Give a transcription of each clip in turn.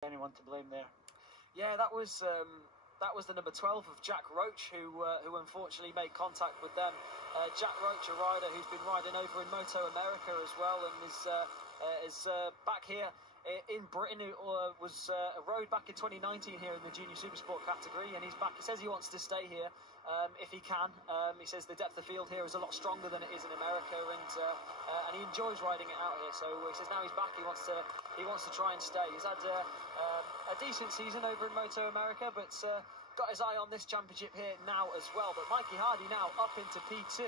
Anyone to blame there? Yeah, that was the number 12 of Jack Roach, who unfortunately made contact with them. Jack Roach, a rider who's been riding over in Moto America as well, and is back here in Britain. Who rode back in 2019 here in the Junior Supersport category, and he's back. He says he wants to stay here if he can. He says the depth of field here is a lot stronger than it is in America, and he enjoys riding it out here. So he says now he's back, he wants to try and stay. He's had a decent season over in Moto America, but got his eye on this championship here now as well. But Mikey Hardy now up into P2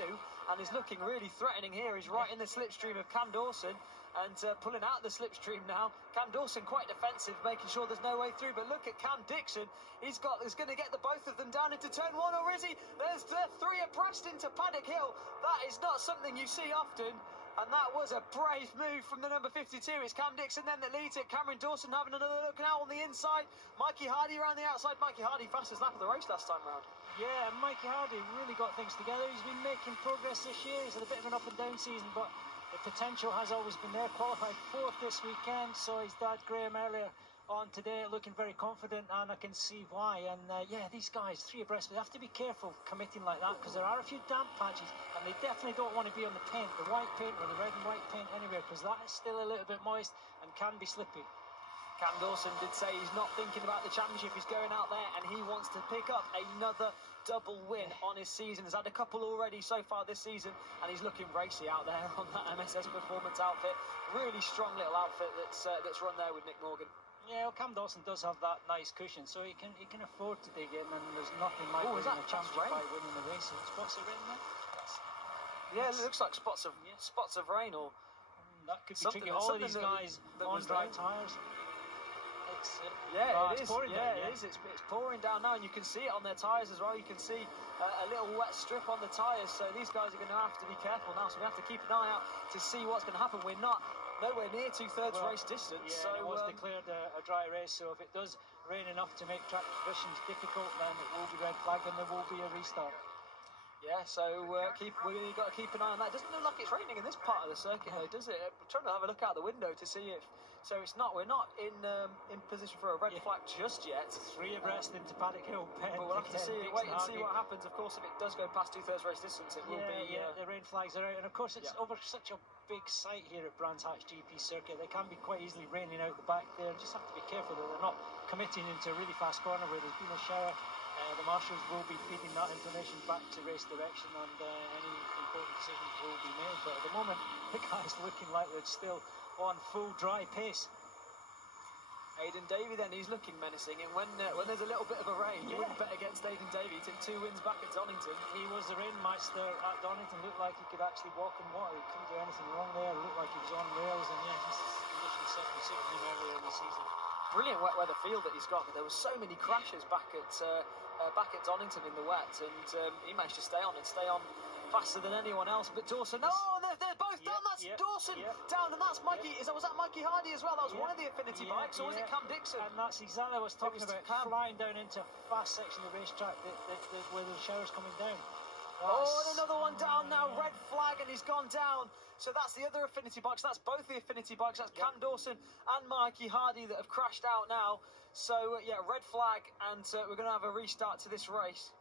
and is looking really threatening here. He's right in the slipstream of Cam Dawson and pulling out the slipstream now. Cam Dawson quite defensive, making sure there's no way through. But look at Cam Dixon. He's going to get the both of them down into turn one, or is he? There's three abreast into Paddock Hill. That is not something you see often. And that was a brave move from the number 52. It's Cam Dixon then that leads it. Cameron Dawson having another look now on the inside. Mikey Hardy around the outside. Mikey Hardy fastest lap of the race last time round. Yeah, Mikey Hardy really got things together. He's been making progress this year. He's had a bit of an up and down season, but the potential has always been there. Qualified 4th this weekend. Saw his dad Graham earlier on today, looking very confident, and I can see why. And yeah, these guys, 3 abreast, they have to be careful committing like that, because there are a few damp patches, and they definitely don't want to be on the paint, the white paint or the red and white paint anywhere, because that is still a little bit moist and can be slippy. Cam Dawson did say he's not thinking about the championship. He's going out there and he wants to pick up another double win on his season. He's had a couple already so far this season, and he's looking racy out there on that MSS Performance outfit. Really strong little outfit that's run there with Nick Morgan. Yeah, well, Cam Dawson does have that nice cushion, so he can afford to dig in, and there's nothing like winning a championship by winning the race. Spots of rain there? Yeah, it looks like spots of rain, or that could be tricky. All of these guys on dry tyres. It is. Pouring down, it is. It's pouring down now, and you can see it on their tyres as well. You can see a little wet strip on the tyres, so these guys are going to have to be careful now. So we have to keep an eye out to see what's going to happen. We're nowhere near 2/3 race distance. Yeah, so it was declared a dry race, so if it does rain enough to make track conditions difficult, then it will be red flagged and there will be a restart. Yeah, so we've got to keep an eye on that. It doesn't look like it's raining in this part of the circuit, though, does it? I'm trying to have a look out the window to see if. So we're not in position for a red flag just yet. 3 abreast into Paddock Hill. But we'll have to wait and see what happens. Of course, if it does go past 2/3 race distance, it will be. Yeah, the rain flags are out, and of course it's over such a big site here at Brands Hatch GP circuit. They can be quite easily raining out the back there. Just have to be careful that they're not committing into a really fast corner where there's been a shower. The marshals will be feeding that information back to race direction, and any important decisions will be made. But at the moment, the guy's looking like they're still on full dry pace. Aidan Davey then, he's looking menacing, and when there's a little bit of a rain, you wouldn't bet against Aidan Davey. He took 2 wins back at Donington. He was the rainmaster at Donington, looked like he could actually walk in water. He couldn't do anything wrong there, looked like he was on rails, and yeah, this condition certainly suited him earlier in the season. Brilliant wet weather field that he's got, but there were so many crashes back at Donington in the wet, and he managed to stay on faster than anyone else. But Dawson, they're both down. That's Dawson down, and that's Mikey. Was that Mikey Hardy as well? That was one of the Affinity bikes, or was it Cam Dixon? And that's exactly what I was talking about. Flying down into a fast section of the racetrack where the shower's coming down. And another one down now, red flag, and he's gone down. So that's the other Affinity bikes. That's both the Affinity bikes. That's Cam Dawson and Mikey Hardy that have crashed out now. So yeah, red flag, and we're going to have a restart to this race.